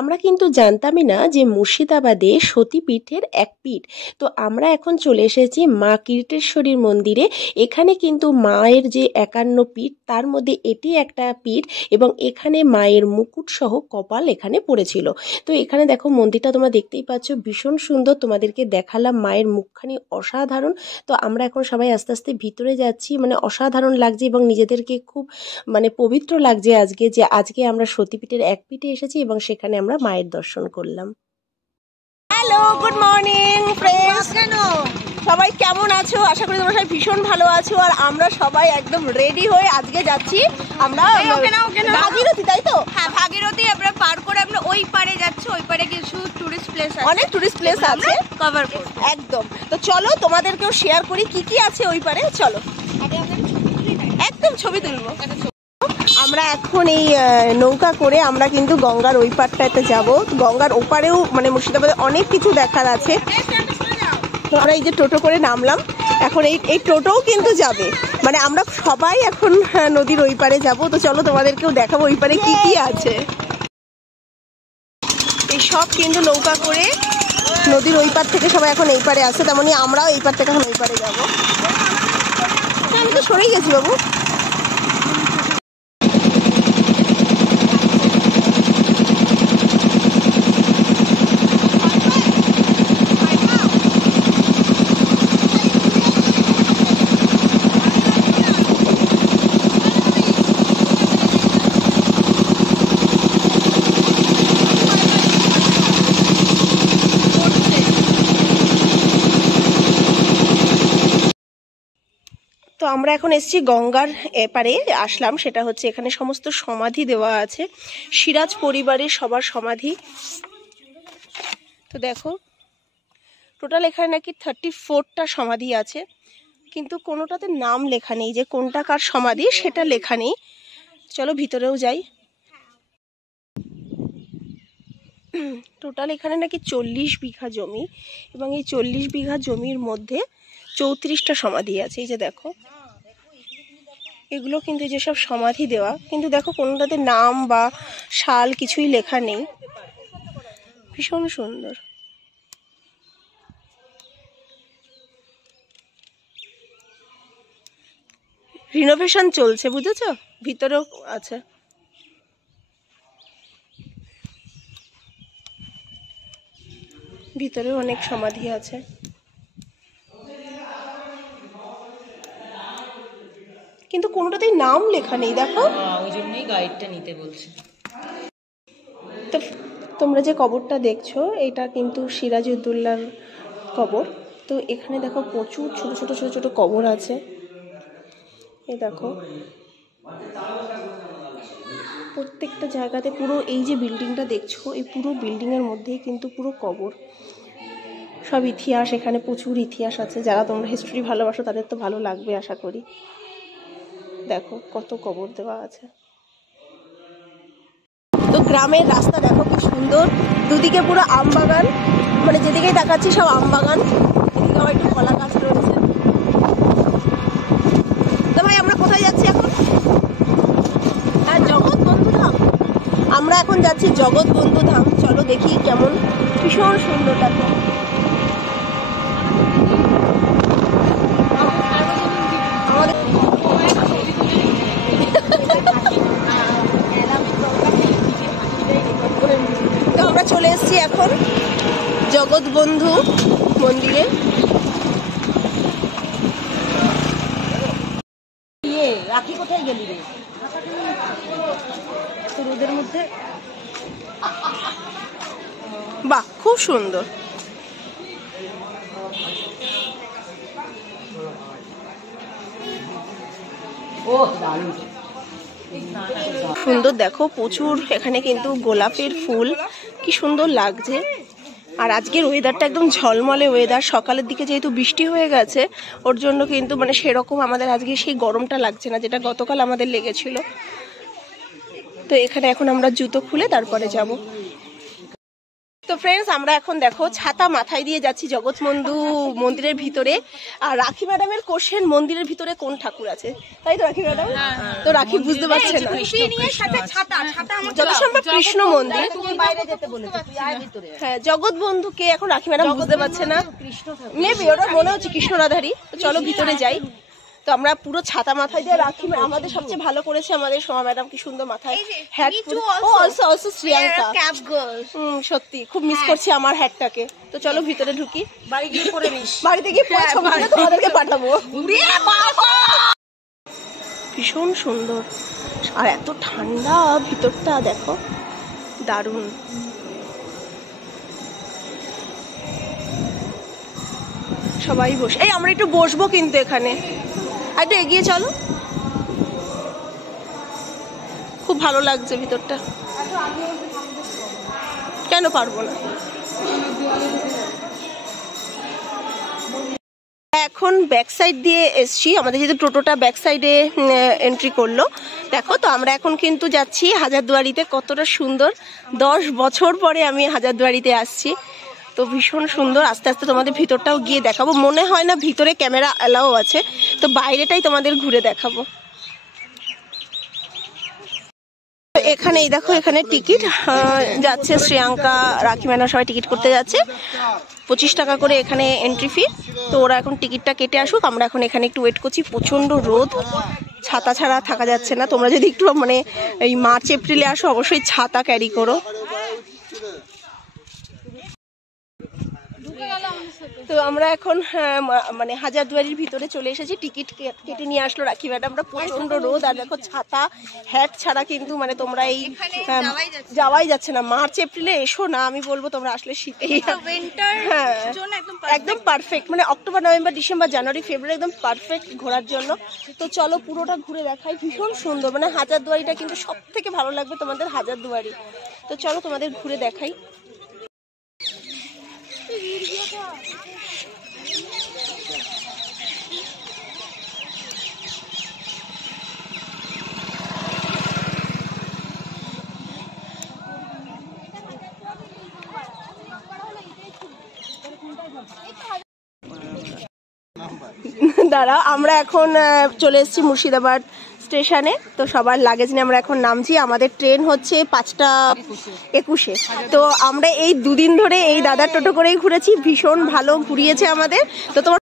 আমরা কিন্তু জানতামই না যে মুর্শিদাবাদে সতীপীঠের এক পীঠ। তো আমরা এখন চলে এসেছি মা কীর্তেশ্বরীর মন্দিরে। এখানে কিন্তু মায়ের যে 51 পীঠ তার মধ্যে এটি একটা পীঠ, এবং এখানে মায়ের মুকুট সহ কপাল এখানে পড়েছিল। তো এখানে দেখো মন্দিরটা তোমরা দেখতেই পাচ্ছ, ভীষণ সুন্দর। তোমাদেরকে দেখালাম, মায়ের মুখখানি অসাধারণ। তো আমরা এখন সবাই আস্তে আস্তে ভিতরে যাচ্ছি, মানে অসাধারণ লাগছে এবং নিজেদেরকে খুব মানে পবিত্র লাগছে আজকে, যে আজকে আমরা সতীপীঠের এক পীঠে এসেছি এবং সেখানে আমরা মায়ের দর্শন করলাম। Hello, good morning friends. সবাই কেমন আছো? আশা করি তোমরা সবাই ভীষণ ভালো আছো। আর আমরা সবাই একদম রেডি হয়ে আজকে যাচ্ছি আমরা ভাগীরথী, তাই তো? হ্যাঁ, ভাগীরথী আমরা পার করে আমরা ওই পারে যাচ্ছি। ওই পারে কিছু টুরিস্ট প্লেস আছে, অনেক টুরিস্ট প্লেস আছে, কভার করব একদম। তো চলো তোমাদেরকেও শেয়ার করি কি কি আছে ওই পারে। চলো একদম ছবি তুলবো। আমরা এখন এই নৌকা করে আমরা কিন্তু গঙ্গার ওই পারটাতে যাব। গঙ্গার ওপারেও মানে মুর্শিদাবাদে অনেক কিছু দেখার আছে। আমরা এই যে টোটো করে নামলাম, এখন এই টোটোও কিন্তু যাবে, মানে আমরা সবাই এখন নদীর ওই পারে যাবো। তো চলো তোমাদেরকেও দেখাবো ওই পারে কি কি আছে। এই সব কিন্তু নৌকা করে নদীর ওই পার থেকে সবাই এখন এই পারে আসে, তেমনি আমরাও এই পার থেকে এখন ওই পারে যাবো। আমি তো সরেই গেছি বাবু। তো আমরা এখন এসেছি গঙ্গার এপারে আসলাম, সেটা হচ্ছে এখানে সমস্ত সমাধি দেওয়া আছে, সিরাজ পরিবারের সবার সমাধি। তো দেখো টোটাল এখানে নাকি 34টা সমাধি আছে, কিন্তু কোনোটাতে নাম লেখা নেই, যে কোনটা কার সমাধি সেটা লেখা নেই। চলো ভিতরেও যাই। টোটাল এখানে নাকি 40 বিঘা জমি, এবং এই 40 বিঘা জমির মধ্যে 34টা সমাধি আছে। এই যে দেখো, এগুলো কিন্তু যেসব সমাধি দেওয়া, কিন্তু দেখো কোনোটাতে নাম বা সাল কিছুই লেখা নেই। ভীষণ সুন্দর। রিনোভেশন চলছে, বুঝেছো? ভিতরেও আছে। ভিতরেও অনেক সমাধি আছে। কিন্তু কোনোটাতেই নাম লেখা নেই, দেখো। ওই জন্যই গাইডটা নিতে বলছে। তো তোমরা যে কবরটা দেখছো, এটা কিন্তু সিরাজউদ্দৌলার কবর। তো এখানে দেখো প্রচুর ছোট ছোট ছোট ছোট কবর আছে। এই দেখো প্রত্যেকটা জায়গাতে পুরো এই যে বিল্ডিংটা দেখছো, এই পুরো বিল্ডিংয়ের মধ্যেই কিন্তু পুরো কবর। সব ইতিহাস, এখানে প্রচুর ইতিহাস আছে। যারা তোমরা হিস্ট্রি ভালোবাসো তাদের তো ভালো লাগবে আশা করি। দেখো কত কবর দেওয়া আছে। তো গ্রামের রাস্তা দেখো কি সুন্দর, দুদিকে পুরো আম বাগান, মানে যেদিকেই তাকাচ্ছি সব আম বাগান। এদিকে আবার একটু কলা গাছ রয়েছে। তো ভাই আমরা কোথায় যাচ্ছি এখন? হ্যাঁ, জগৎবন্ধু ধাম। আমরা এখন যাচ্ছি জগৎবন্ধু ধাম। চলো দেখি কেমন, ভীষণ সুন্দর। দেখো তো আমরা চলে এসেছি এখন জগৎবন্ধু মন্দিরে। রাখি কোথায় গেলি রে? রোদের মধ্যে বাহ, খুব সুন্দর। ও দারুণ সুন্দর। দেখো প্রচুর এখানে কিন্তু গোলাপের ফুল, কি সুন্দর লাগছে। আর আজকের ওয়েদারটা একদম ঝলমলে ওয়েদার। সকালের দিকে যেহেতু বৃষ্টি হয়ে গেছে, ওর জন্য কিন্তু মানে সেরকম আমাদের আজকে সেই গরমটা লাগছে না, যেটা গতকাল আমাদের লেগেছিল। তো এখানে এখন আমরা জুতো খুলে তারপরে যাব। তো ফ্রেন্ডস, আমরা এখন দেখো ছাতা মাথায় দিয়ে যাচ্ছি জগৎবন্ধু মন্দিরের ভিতরে। আর রাখি ম্যাডামের কোশ্চেন, মন্দিরের ভিতরে কোন ঠাকুর আছে, তাই তো রাখি ম্যাডাম? তো রাখি বুঝতে পারছে না, যত সম্ভব কৃষ্ণ মন্দির। হ্যাঁ, জগৎবন্ধুকে এখন রাখি ম্যাডাম বুঝতে পারছে না, মেবি ওটা মনে হচ্ছে কৃষ্ণ রাধারই। তো চলো ভিতরে যাই। তো আমরা পুরো ছাতা মাথায় দিয়ে রাখি, আমাদের সবচেয়ে ভালো করেছে আমাদের সোমা ম্যাডাম, কি সুন্দর মাথায় হ্যাট। অলসো শ্রিয়াঙ্কা, সত্যি খুব মিস করছি আমার হ্যাটটাকে। তো চলো ভিতরে ঢুকি, বাড়িতে গিয়ে তোমাদেরকে পাঠাবো। ভীষণ সুন্দর আর এত ঠান্ডা ভিতরটা, দেখো দারুণ। সবাই বসে, এই আমরা একটু বসবো কিন্তু এখানে, একটু এগিয়ে চলো। খুব ভালো লাগছে ভিতরটা, কেন পারবো না। এখন ব্যাক সাইড দিয়ে এসছি, আমাদের যেহেতু টোটোটা ব্যাক সাইডে এন্ট্রি করলো। দেখো, তো আমরা এখন কিন্তু যাচ্ছি হাজারদুয়ারিতে। কতটা সুন্দর, 10 বছর পরে আমি হাজারদুয়ারিতে আসছি। তো ভীষণ সুন্দর। আস্তে আস্তে তোমাদের ভিতরটাও গিয়ে দেখাবো। মনে হয় না ভিতরে ক্যামেরা অ্যালাও আছে, তো বাইরেটাই তোমাদের ঘুরে দেখাবো। এখানে দেখো, এখানে টিকিট যাচ্ছে, শ্রিয়াঙ্কা, রাখি ম্যাডাম সবাই টিকিট করতে যাচ্ছে। 25 টাকা করে এখানে এন্ট্রি ফি। তো ওরা এখন টিকিটটা কেটে আসুক, আমরা এখন এখানে একটু ওয়েট করছি। প্রচন্ড রোদ, ছাতা ছাড়া থাকা যাচ্ছে না। তোমরা যদি একটু মানে এই মার্চ এপ্রিলে আসো, অবশ্যই ছাতা ক্যারি করো। তো আমরা এখন মানে হাজারদুয়ারির ভিতরে চলে এসেছি, টিকিট কেটে নিয়ে আসলো রাখি ম্যাডামরা। প্রচন্ড রোদ, আর দেখো ছাতা হ্যাট ছাড়া কিন্তু মানে তোমরা এই যাওয়াই যাচ্ছে না। মার্চ এপ্রিলে এসো না, আমি বলবো তোমরা আসলে শীতেই, হ্যাঁ একদম পারফেক্ট। মানে অক্টোবর, নভেম্বর, ডিসেম্বর, জানুয়ারি, ফেব্রুয়ারি একদম পারফেক্ট ঘোরার জন্য। তো চলো পুরোটা ঘুরে দেখাই। ভীষণ সুন্দর, মানে হাজারদুয়ারিটা কিন্তু সব থেকে ভালো লাগবে তোমাদের, হাজারদুয়ারি। তো চলো তোমাদের ঘুরে দেখাই। দাঁড়া, আমরা এখন চলে এসেছি মুর্শিদাবাদ স্টেশনে। তো সবার লাগেজ নিয়ে আমরা এখন নামছি। আমাদের ট্রেন হচ্ছে 5টা 21-এ। তো আমরা এই 2 দিন ধরে এই দাদার টোটো করেই ঘুরেছি, ভীষণ ভালো ঘুরিয়েছে আমাদের। তো তোমার